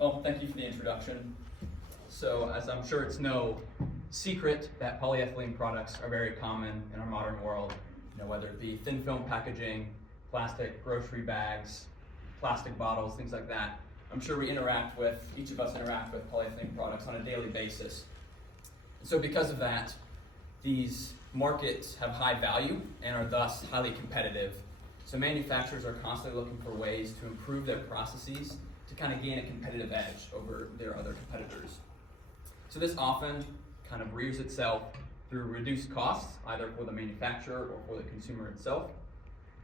Well, thank you for the introduction. So, as I'm sure it's no secret that polyethylene products are very common in our modern world, whether it be thin film packaging, plastic grocery bags, plastic bottles, things like that. I'm sure each of us interact with polyethylene products on a daily basis. So because of that, these markets have high value and are thus highly competitive. So manufacturers are constantly looking for ways to improve their processes to kind of gain a competitive edge over their other competitors. So this often kind of rears itself through reduced costs, either for the manufacturer or for the consumer itself,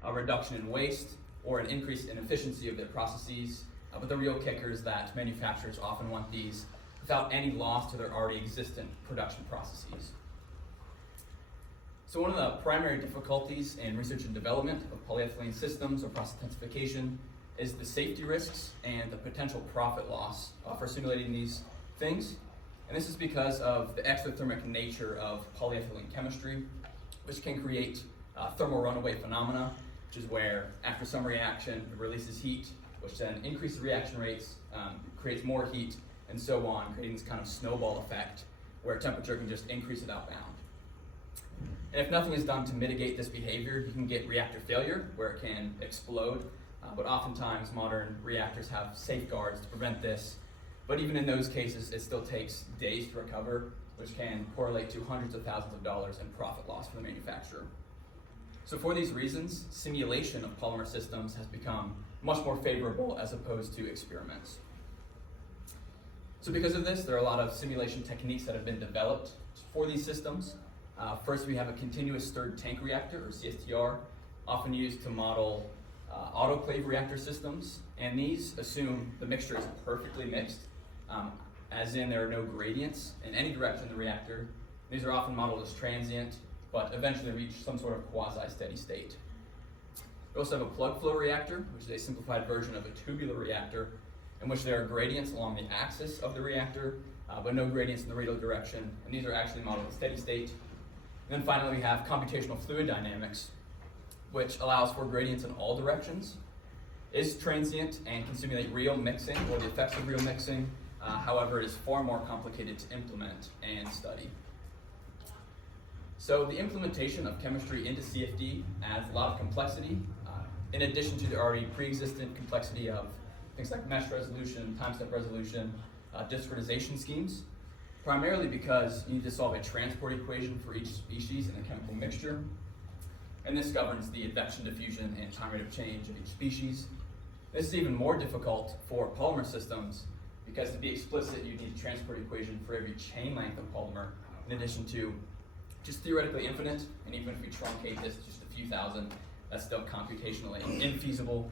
a reduction in waste, or an increase in efficiency of their processes. But the real kicker is that manufacturers often want these without any loss to their already existent production processes. So one of the primary difficulties in research and development of polyethylene systems or process intensification is the safety risks and the potential profit loss for simulating these things. And this is because of the exothermic nature of polyethylene chemistry, which can create thermal runaway phenomena, which is where after some reaction it releases heat, which then increases reaction rates, creates more heat, and so on, creating this kind of snowball effect where temperature can just increase without bound. And if nothing is done to mitigate this behavior, you can get reactor failure where it can explode, but oftentimes modern reactors have safeguards to prevent this. But even in those cases, it still takes days to recover, which can correlate to hundreds of thousands of dollars in profit loss for the manufacturer. So for these reasons, simulation of polymer systems has become much more favorable as opposed to experiments. So because of this, there are a lot of simulation techniques that have been developed for these systems. First, we have a continuous stirred tank reactor, or CSTR, often used to model autoclave reactor systems. And these assume the mixture is perfectly mixed, as in there are no gradients in any direction in the reactor. These are often modeled as transient, but eventually reach some sort of quasi-steady state. We also have a plug flow reactor, which is a simplified version of a tubular reactor, in which there are gradients along the axis of the reactor, but no gradients in the radial direction, and these are actually modeled at steady state. And then finally we have computational fluid dynamics, which allows for gradients in all directions, is transient, and can simulate real mixing or the effects of real mixing. However, it is far more complicated to implement and study. So the implementation of chemistry into CFD adds a lot of complexity, in addition to the already pre-existent complexity of things like mesh resolution, time-step resolution, discretization schemes, primarily because you need to solve a transport equation for each species in a chemical mixture. And this governs the advection, diffusion, and time rate of change of each species. This is even more difficult for polymer systems because, to be explicit, you need a transport equation for every chain length of polymer, in addition to just theoretically infinite, and even if we truncate this just a few thousand, that's still computationally infeasible.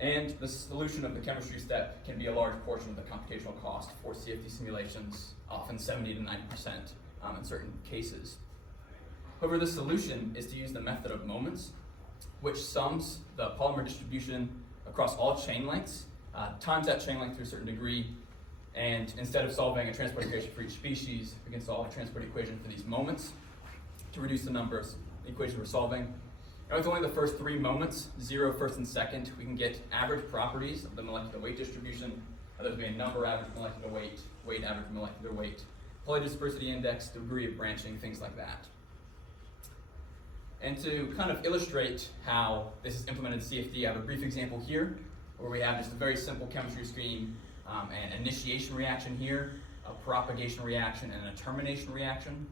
And the solution of the chemistry step can be a large portion of the computational cost for CFD simulations, often 70 to 90% in certain cases. However, the solution is to use the method of moments, which sums the polymer distribution across all chain lengths, times that chain length to a certain degree, and instead of solving a transport equation for each species, we can solve a transport equation for these moments to reduce the number of equations we're solving. And with only the first three moments, 0, first, and second, we can get average properties of the molecular weight distribution. Those would be a number average molecular weight, weight average molecular weight, polydispersity index, degree of branching, things like that. And to kind of illustrate how this is implemented in CFD, I have a brief example here where we have just a very simple chemistry scheme, an initiation reaction here, a propagation reaction, and a termination reaction.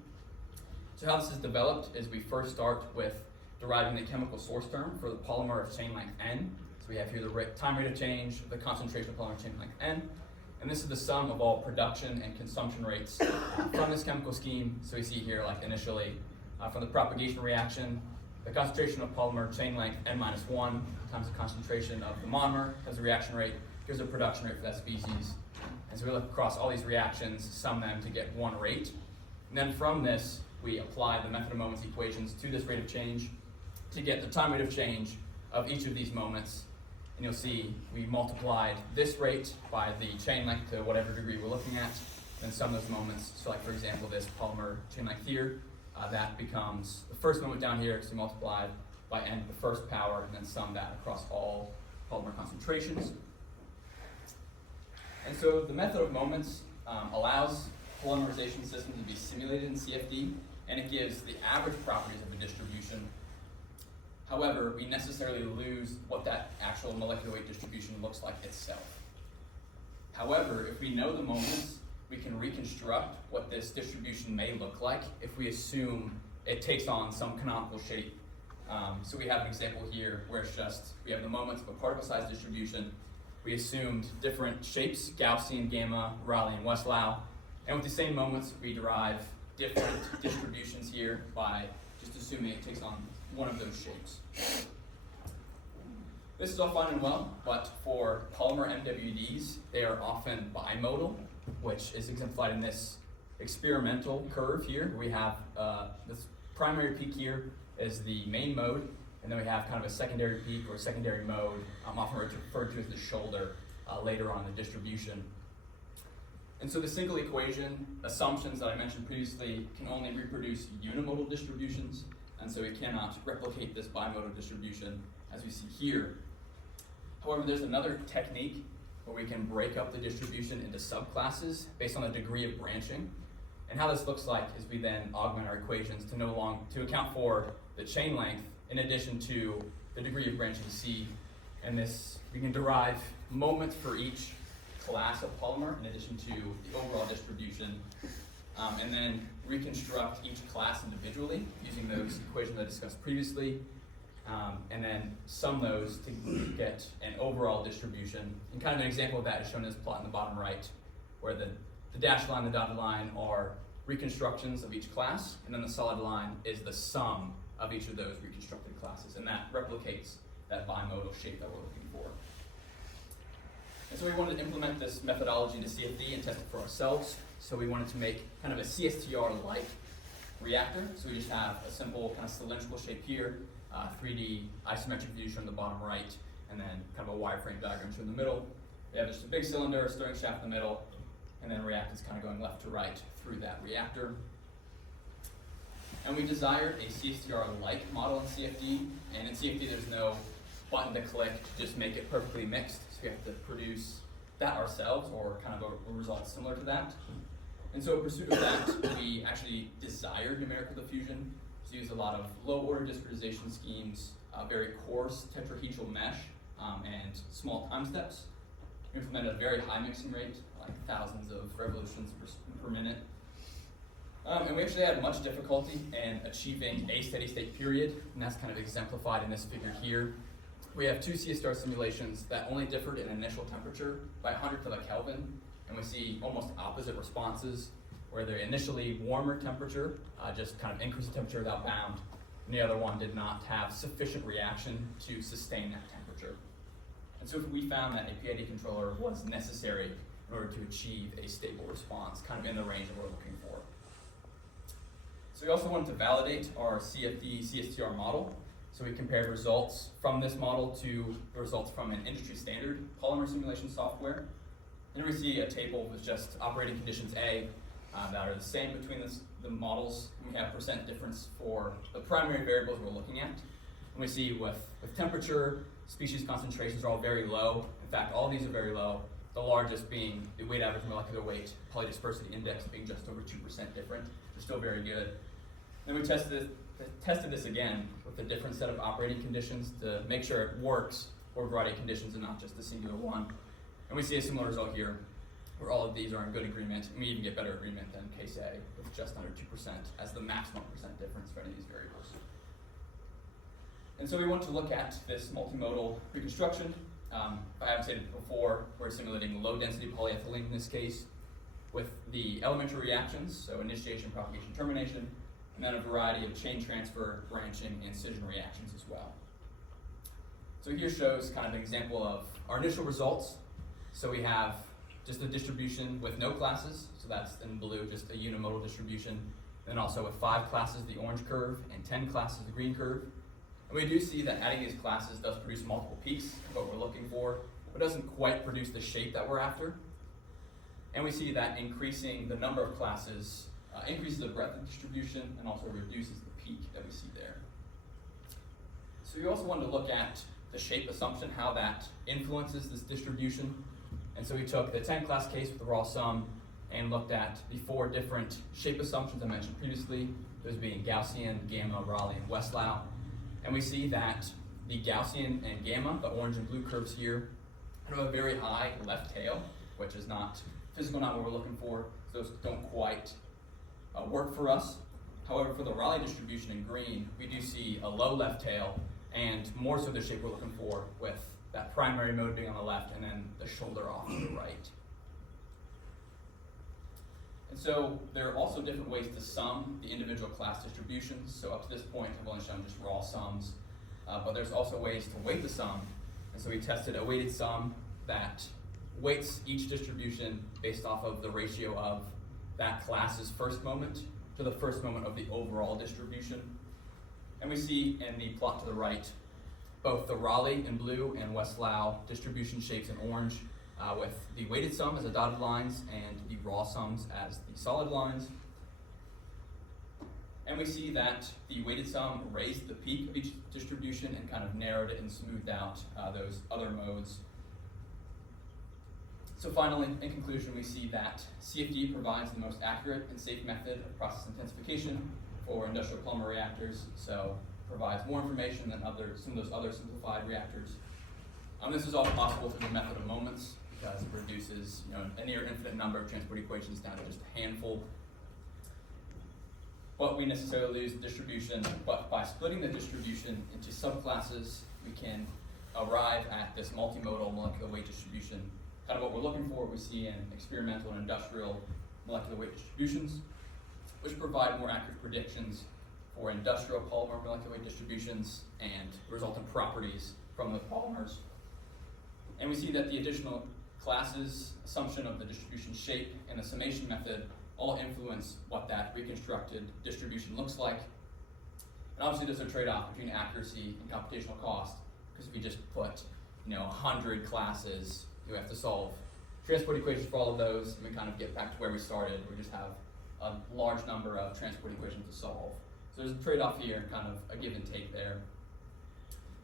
So how this is developed is we first start with deriving the chemical source term for the polymer of chain length N. So we have here the time rate of change, the concentration of polymer chain length N, and this is the sum of all production and consumption rates from this chemical scheme. So we see here, like initially, from the propagation reaction, the concentration of polymer chain length N-1 times the concentration of the monomer as the reaction rate gives a production rate for that species. And so we look across all these reactions, sum them to get one rate. And then from this, we apply the method of moments equations to this rate of change to get the time rate of change of each of these moments. And you'll see we multiplied this rate by the chain length to whatever degree we're looking at, then sum those moments. So like, for example, this polymer chain length here, that becomes the first moment down here, so multiplied by n to the first power, and then sum that across all polymer concentrations. So the method of moments allows polymerization systems to be simulated in CFD, and it gives the average properties of a distribution. However, we necessarily lose what that actual molecular weight distribution looks like itself. However, if we know the moments, we can reconstruct what this distribution may look like if we assume it takes on some canonical shape. So we have an example here where it's just, we have the moments of a particle size distribution. We assumed different shapes, Gaussian, Gamma, Rayleigh, and Westlau. And with the same moments, we derive different distributions here by just assuming it takes on one of those shapes. This is all fine and well, but for polymer MWDs, they are often bimodal, which is exemplified in this experimental curve here. We have this primary peak here is the main mode, and then we have kind of a secondary peak or secondary mode, often referred to as the shoulder later on in the distribution. And so the single equation assumptions that I mentioned previously can only reproduce unimodal distributions, and so we cannot replicate this bimodal distribution as we see here. However, there's another technique where we can break up the distribution into subclasses based on the degree of branching. And how this looks like is we then augment our equations to account for the chain length in addition to the degree of branching C. And this, we can derive moments for each class of polymer in addition to the overall distribution, and then reconstruct each class individually using those equations I discussed previously, and then sum those to get an overall distribution. And kind of an example of that is shown in this plot in the bottom right, where the dashed line and the dotted line are reconstructions of each class, and then the solid line is the sum of each of those reconstructed classes, and that replicates that bimodal shape that we're looking for. And so we wanted to implement this methodology into CFD and test it for ourselves. So we wanted to make kind of a CSTR-like reactor. So we just have a simple kind of cylindrical shape here, 3D isometric views from the bottom right, and then kind of a wireframe diagram in the middle. We have just a big cylinder, a stirring shaft in the middle, and then reactants kind of going left to right through that reactor. And we desired a CSTR-like model in CFD, and in CFD there's no button to click to just make it perfectly mixed, so we have to produce that ourselves or kind of a result similar to that. And so in pursuit of that, we actually desired numerical diffusion, to use a lot of low-order discretization schemes, very coarse tetrahedral mesh, and small time steps. We implemented a very high mixing rate, like thousands of revolutions per minute. And we actually had much difficulty in achieving a steady state period, and that's kind of exemplified in this figure here. We have two CSTR simulations that only differed in initial temperature by 100 kilokelvin, and we see almost opposite responses, where the initially warmer temperature just kind of increased the temperature without bound, and the other one did not have sufficient reaction to sustain that temperature. And so we found that a PID controller was necessary in order to achieve a stable response, kind of in the range that we're looking for. So we also wanted to validate our CFD CSTR model. So we compared results from this model to the results from an industry standard polymer simulation software. And we see a table with just operating conditions A that are the same between the models. We have percent difference for the primary variables we're looking at. And we see with temperature, species concentrations are all very low. In fact, all these are very low. The largest being the weight average molecular weight, polydispersity index being just over 2% different. They're still very good. Then we tested this again with a different set of operating conditions to make sure it works for a variety of conditions and not just a singular one. And we see a similar result here, where all of these are in good agreement, and we even get better agreement than case A with just under 2% as the maximum percent difference for any of these variables. And so we want to look at this multimodal reconstruction. If I haven't said it before, we're simulating low density polyethylene in this case with the elementary reactions, so initiation, propagation, termination, and then a variety of chain transfer, branching, and scission reactions as well. So here shows kind of an example of our initial results. So we have just a distribution with no classes, so that's in blue, just a unimodal distribution. And then also with 5 classes, the orange curve, and 10 classes, the green curve. And we do see that adding these classes does produce multiple peaks, what we're looking for, but doesn't quite produce the shape that we're after. And we see that increasing the number of classes increases the breadth of distribution and also reduces the peak that we see there. So we also wanted to look at the shape assumption, how that influences this distribution. And so we took the 10 class case with the raw sum and looked at the 4 different shape assumptions I mentioned previously, those being Gaussian, Gamma, Rayleigh, and Westlau. And we see that the Gaussian and Gamma, the orange and blue curves here, have a very high left tail, which is not physical, not what we're looking for. Those don't quite work for us. However, for the Rayleigh distribution in green, we do see a low left tail and more so the shape we're looking for, with that primary mode being on the left and then the shoulder off to the right. And so there are also different ways to sum the individual class distributions. So up to this point, I've only shown just raw sums, but there's also ways to weight the sum. And so we tested a weighted sum that weights each distribution based off of the ratio of that class's first moment to the first moment of the overall distribution. And we see in the plot to the right both the Rayleigh in blue and Westlau distribution shapes in orange, with the weighted sum as the dotted lines and the raw sums as the solid lines. And we see that the weighted sum raised the peak of each distribution and kind of narrowed it and smoothed out those other modes. So finally, in conclusion, we see that CFD provides the most accurate and safe method of process intensification for industrial polymer reactors, so provides more information than some of those other simplified reactors. This is all possible through the method of moments, because it reduces a near infinite number of transport equations down to just a handful. But we necessarily lose the distribution, but by splitting the distribution into subclasses, we can arrive at this multimodal molecular weight distribution. Kind of what we're looking for, we see in experimental and industrial molecular weight distributions, which provide more accurate predictions for industrial polymer molecular weight distributions and resultant properties from the polymers. And we see that the additional classes, assumption of the distribution shape, and the summation method all influence what that reconstructed distribution looks like. And obviously there's a trade-off between accuracy and computational cost, because if you just put 100 classes, you have to solve transport equations for all of those, and we kind of get back to where we started. We just have a large number of transport equations to solve. So there's a trade-off here, kind of a give and take there.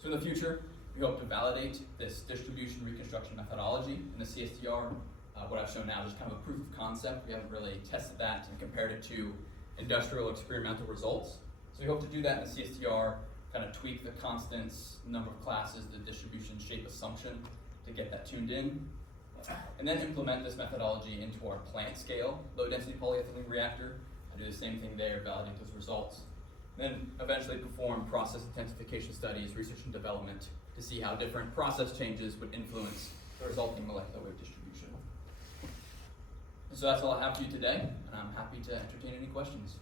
So in the future, we hope to validate this distribution reconstruction methodology in the CSTR. What I've shown now is just kind of a proof of concept. We haven't really tested that and compared it to industrial experimental results. So we hope to do that in the CSTR, kind of tweak the constants, number of classes, the distribution shape assumption to get that tuned in. And then implement this methodology into our plant scale low density polyethylene reactor. I do the same thing there, validate those results. Then eventually perform process intensification studies, research and development, to see how different process changes would influence the resulting molecular weight distribution. And so that's all I have for you today, and I'm happy to entertain any questions.